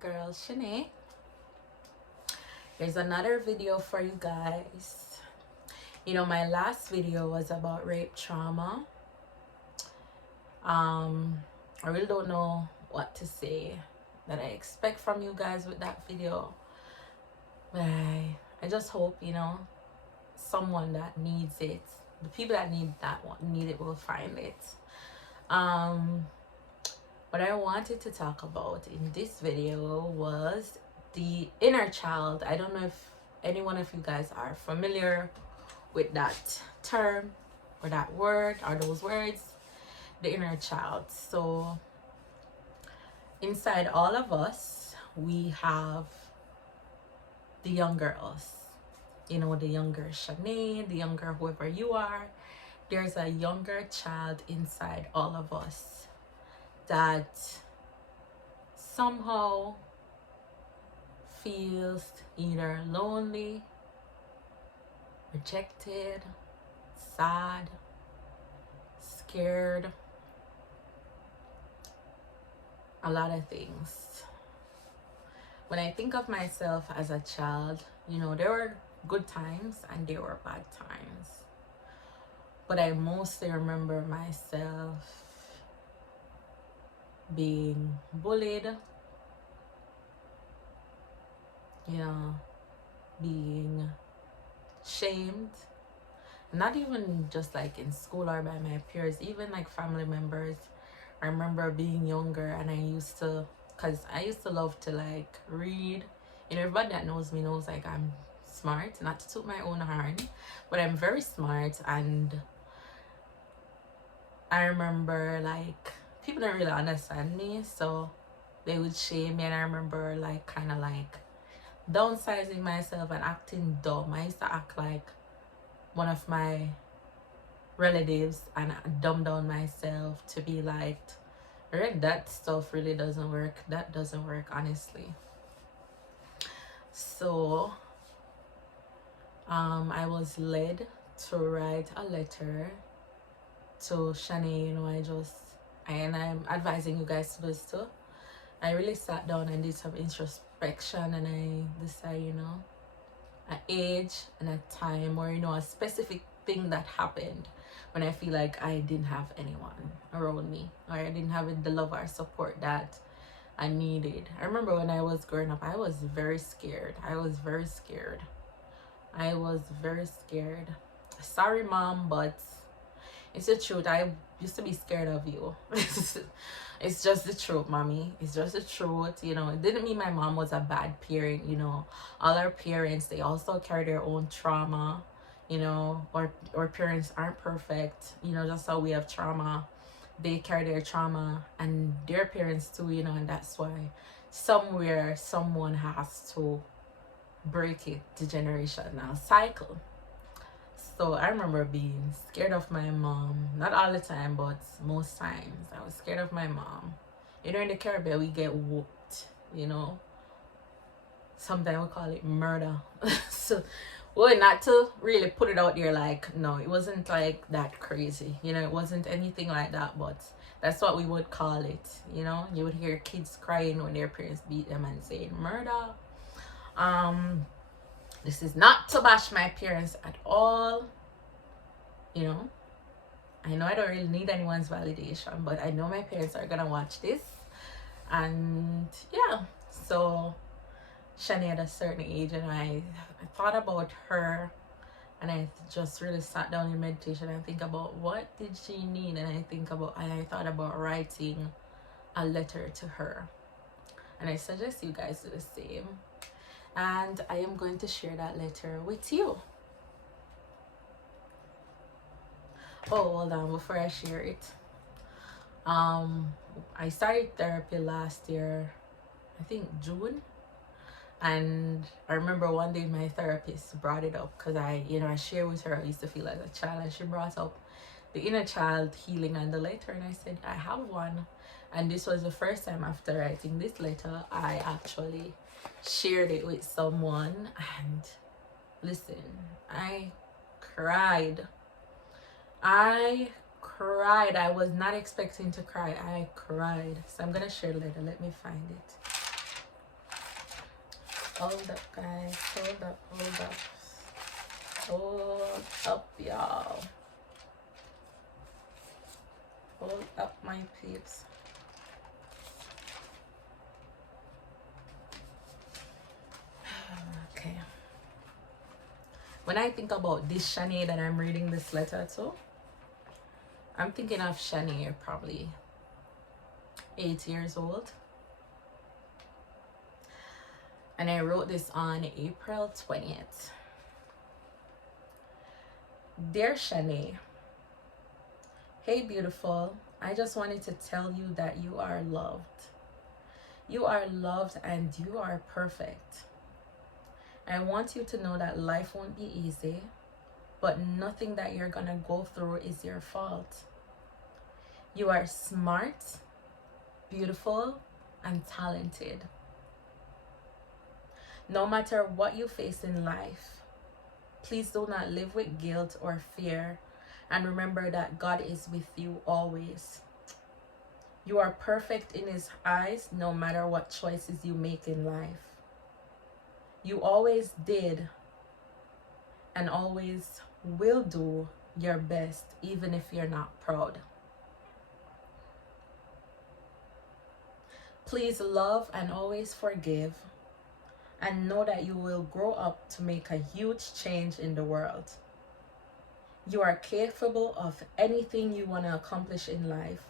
girl Shanae. Here's another video for you guys. My last video was about rape trauma. I really don't know what to say that I expect from you guys with that video, but I just hope someone that needs it, the people that need it will find it. What I wanted to talk about in this video was the inner child. I don't know if any one of you guys are familiar with that term or that word or those words, the inner child. So inside all of us, we have the younger us. The younger Shanae, the younger whoever you are. There's a younger child inside all of us that somehow feels either lonely, rejected, sad, scared, a lot of things. When I think of myself as a child, there were good times and there were bad times. But I mostly remember myself being bullied, being shamed, not even just like in school or by my peers, even like family members. I remember being younger and I used to love to like read. Everybody that knows me knows like I'm smart, not to toot my own horn, but I'm very smart. And I remember like people didn't really understand me, so they would shame me. And I remember like kind of like downsizing myself and acting dumb. I used to act like one of my relatives and dumb down myself to be like, right, that stuff really doesn't work. That doesn't work, honestly. So I was led to write a letter to Shanae. And I'm advising you guys to do this too. I really sat down and did some introspection, and I decided, an age and a time, or a specific thing that happened when I feel like I didn't have anyone around me, or I didn't have the love or support that I needed. I remember when I was growing up, I was very scared. Sorry, mom, but it's the truth. I used to be scared of you. It's just the truth, mommy. It's just the truth. It didn't mean my mom was a bad parent. All our parents, they also carry their own trauma. Our parents aren't perfect. Just how we have trauma, they carry their trauma and their parents too. And that's why somewhere someone has to break it, the generational cycle. So I remember being scared of my mom. Not all the time, but most times I was scared of my mom. In the Caribbean, we get whooped, Sometimes we call it murder. So, well, not to really put it out there like, no, it wasn't like that crazy. It wasn't anything like that, but that's what we would call it. You would hear kids crying when their parents beat them and saying murder. This is not to bash my parents at all. I know I don't really need anyone's validation, but I know my parents are gonna watch this. And yeah, so Shanae at a certain age, and I thought about her, and I just really sat down in meditation and think about what did she need, and I thought about writing a letter to her, and I suggest you guys do the same. And I am going to share that letter with you. Oh, hold on, before I share it. I started therapy last year, I think June. And I remember one day my therapist brought it up because I shared with her I used to feel as a child, and she brought up the inner child healing and the letter, and I said I have one. And this was the first time after writing this letter I actually shared it with someone. And listen, I cried. I was not expecting to cry. I cried. So I'm gonna share the letter. Let me find it. Hold up, guys. Hold up, hold up. Hold up, y'all. Hold up, my peeps. Okay. When I think about this Shanae that I'm reading this letter to, I'm thinking of Shanae, probably 8 years old. And I wrote this on April 20th. Dear Shanae, hey beautiful, I just wanted to tell you that you are loved. You are loved and you are perfect. I want you to know that life won't be easy, but nothing that you're gonna go through is your fault. You are smart, beautiful, and talented. No matter what you face in life, please do not live with guilt or fear, and remember that God is with you always. You are perfect in His eyes no matter what choices you make in life. You always did and always will do your best, even if you're not proud. Please love and always forgive, and know that you will grow up to make a huge change in the world. You are capable of anything you want to accomplish in life.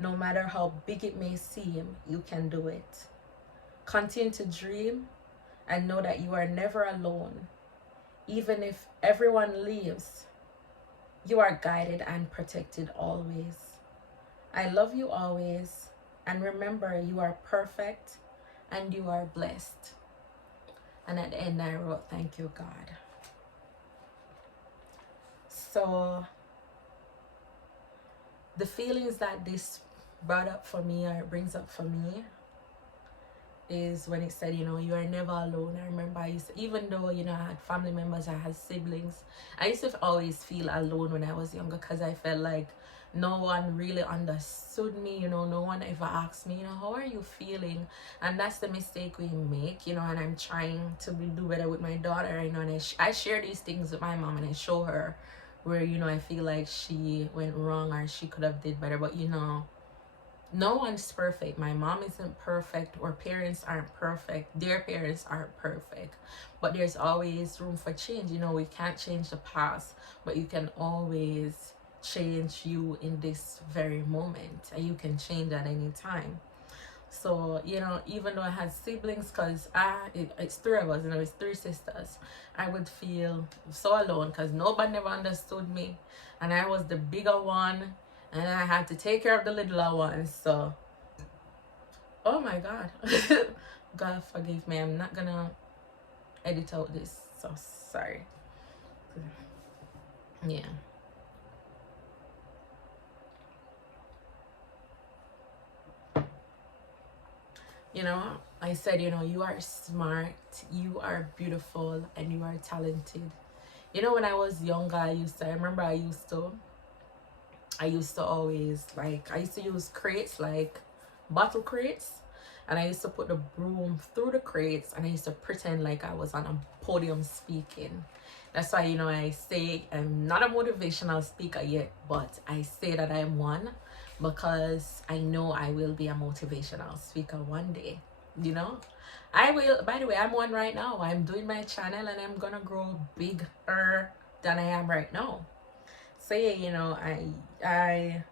No matter how big it may seem, you can do it. Continue to dream and know that you are never alone. Even if everyone leaves, you are guided and protected always. I love you always, and remember, you are perfect and you are blessed. And at the end I wrote, thank you, God. So the feelings that this brought up for me, or it brings up for me, is when it said, you are never alone. I remember I used to, even though, I had family members, I had siblings, I used to always feel alone when I was younger, because I felt like no one really understood me, no one ever asked me, how are you feeling? And that's the mistake we make, and I'm trying to do better with my daughter, and I share these things with my mom, and I show her where, I feel like she went wrong or she could have did better, but no one's perfect. My mom isn't perfect, or parents aren't perfect, their parents aren't perfect, but there's always room for change. We can't change the past, but you can always change you in this very moment, and you can change at any time. So even though I had siblings, because it's three of us, it's three sisters, I would feel so alone because nobody never understood me, and I was the bigger one, and I had to take care of the littler ones. So oh my God. God forgive me, I'm not gonna edit out this, so sorry. Yeah. I said, you are smart, you are beautiful, and you are talented. When I was younger, I remember I used to always, I used to use crates, like bottle crates, and I used to put the broom through the crates, and I used to pretend like I was on a podium speaking. That's why, I say I'm not a motivational speaker yet, but I say that I'm one, because I know I will be a motivational speaker one day. I will. By the way, I'm one right now. I'm doing my channel, and I'm gonna grow bigger than I am right now. So yeah,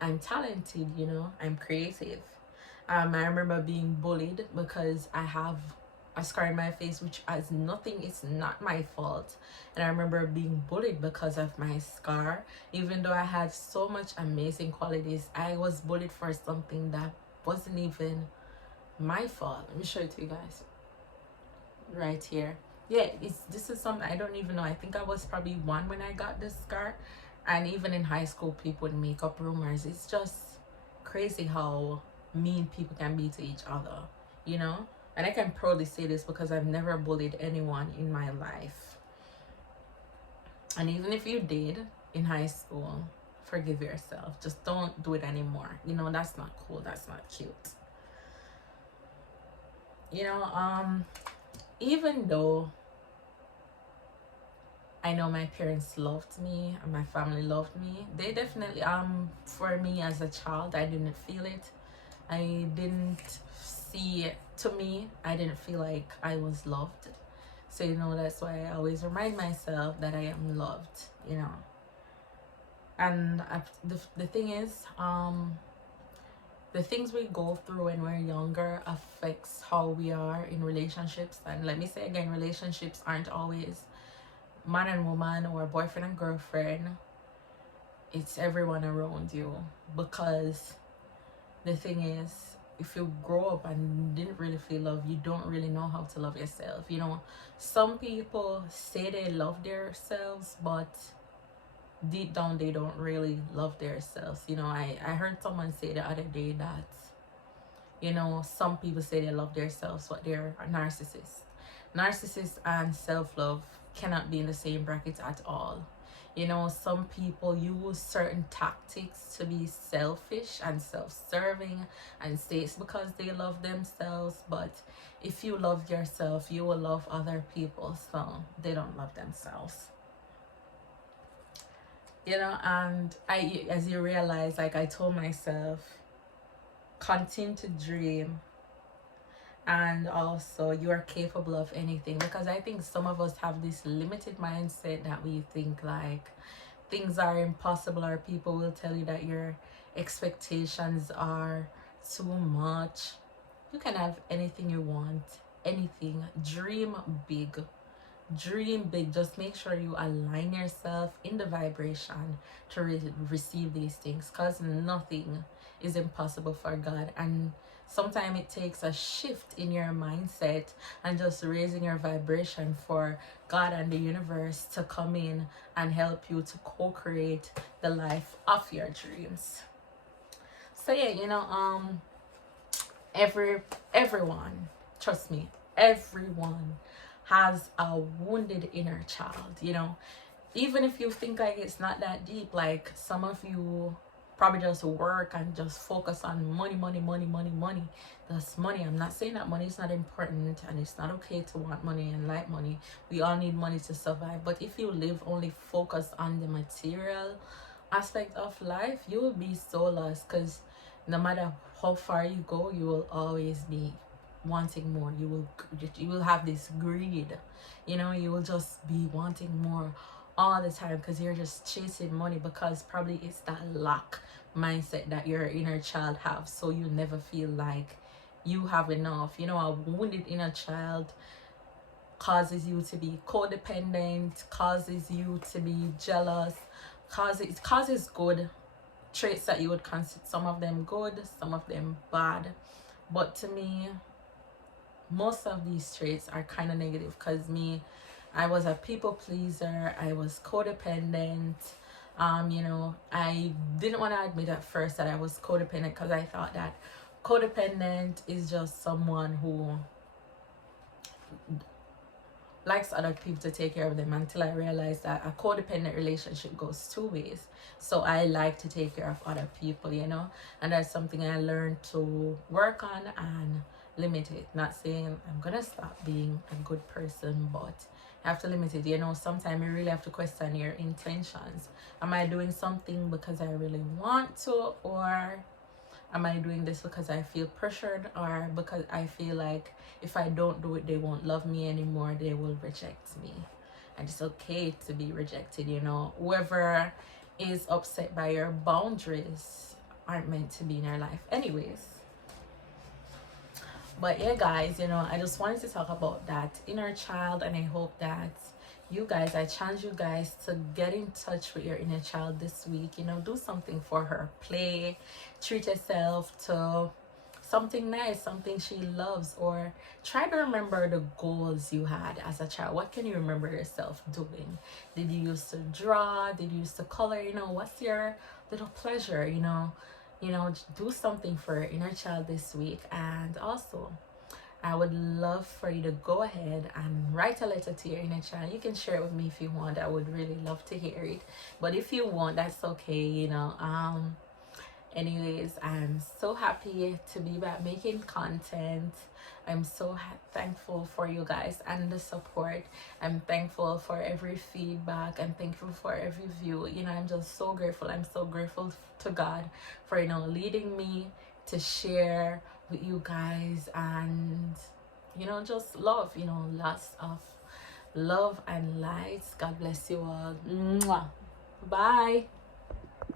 I'm talented, I'm creative. I remember being bullied because I have a scar in my face, which has nothing, it's not my fault. And I remember being bullied because of my scar. Even though I had so much amazing qualities, I was bullied for something that wasn't even my fault. Let me show it to you guys right here. Yeah, this is something I don't even know. I think I was probably 1 when I got this scar, and even in high school people would make up rumors. It's just crazy how mean people can be to each other, and I can proudly say this because I've never bullied anyone in my life. And even if you did in high school, forgive yourself. Just don't do it anymore. That's not cool, that's not cute. even though I know my parents loved me and my family loved me, they definitely, for me as a child, I didn't feel it. I didn't see it. To me, I didn't feel like I was loved. So, that's why I always remind myself that I am loved. And the thing is, the things we go through when we're younger affects how we are in relationships. And let me say again, relationships aren't always man and woman or boyfriend and girlfriend. It's everyone around you, because the thing is, if you grow up and didn't really feel love, you don't really know how to love yourself. Some people say they love themselves, but deep down they don't really love themselves. I heard someone say the other day that some people say they love themselves, but they're narcissists. Narcissists and self-love cannot be in the same bracket at all. Some people use certain tactics to be selfish and self-serving and say it's because they love themselves, but if you love yourself, you will love other people, so they don't love themselves. And as you realize, like I told myself, continue to dream, and also you are capable of anything, because I think some of us have this limited mindset that we think like things are impossible, or people will tell you that your expectations are too much. You can have anything you want, anything. Dream big. Just make sure you align yourself in the vibration to receive these things, because nothing is impossible for God. And sometimes it takes a shift in your mindset and just raising your vibration for God and the universe to come in and help you to co-create the life of your dreams. So yeah, everyone, trust me, everyone has a wounded inner child. Even if you think like it's not that deep, like some of you probably just work and just focus on money. That's money. I'm not saying that money is not important and it's not okay to want money and like money. We all need money to survive. But if you live only focused on the material aspect of life, you will be so lost, because no matter how far you go, you will always be wanting more. You will have this greed. You will just be wanting more all the time, because you're just chasing money, because probably it's that lack mindset that your inner child have, so you never feel like you have enough. A wounded inner child causes you to be codependent, causes you to be jealous, causes good traits that you would consider, some of them good, some of them bad. But to me, most of these traits are kind of negative, because I was a people pleaser, I was codependent. I didn't want to admit at first that I was codependent, because I thought that codependent is just someone who likes other people to take care of them, until I realized that a codependent relationship goes two ways. So I like to take care of other people, and that's something I learned to work on and limit it. Not saying I'm gonna stop being a good person, but I have to limit it. Sometimes you really have to question your intentions. Am I doing something because I really want to, or am I doing this because I feel pressured, or because I feel like if I don't do it, they won't love me anymore, they will reject me? And it's okay to be rejected. Whoever is upset by your boundaries aren't meant to be in your life anyways. But yeah, guys, I just wanted to talk about that inner child, and I hope that I challenge you guys to get in touch with your inner child this week. Do something for her. Play, treat yourself to something nice, something she loves, or try to remember the goals you had as a child. What can you remember yourself doing? Did you used to draw? Did you used to color? What's your little pleasure? Do something for your inner child this week. And also, I would love for you to go ahead and write a letter to your inner child. You can share it with me if you want. I would really love to hear it. But if you want, that's okay. Anyways, I'm so happy to be back making content. I'm so thankful for you guys and the support. I'm thankful for every feedback. I'm thankful for every view. I'm just so grateful. I'm so grateful to God for leading me to share with you guys, and just love. Lots of love and lights. God bless you all. Mwah. Bye.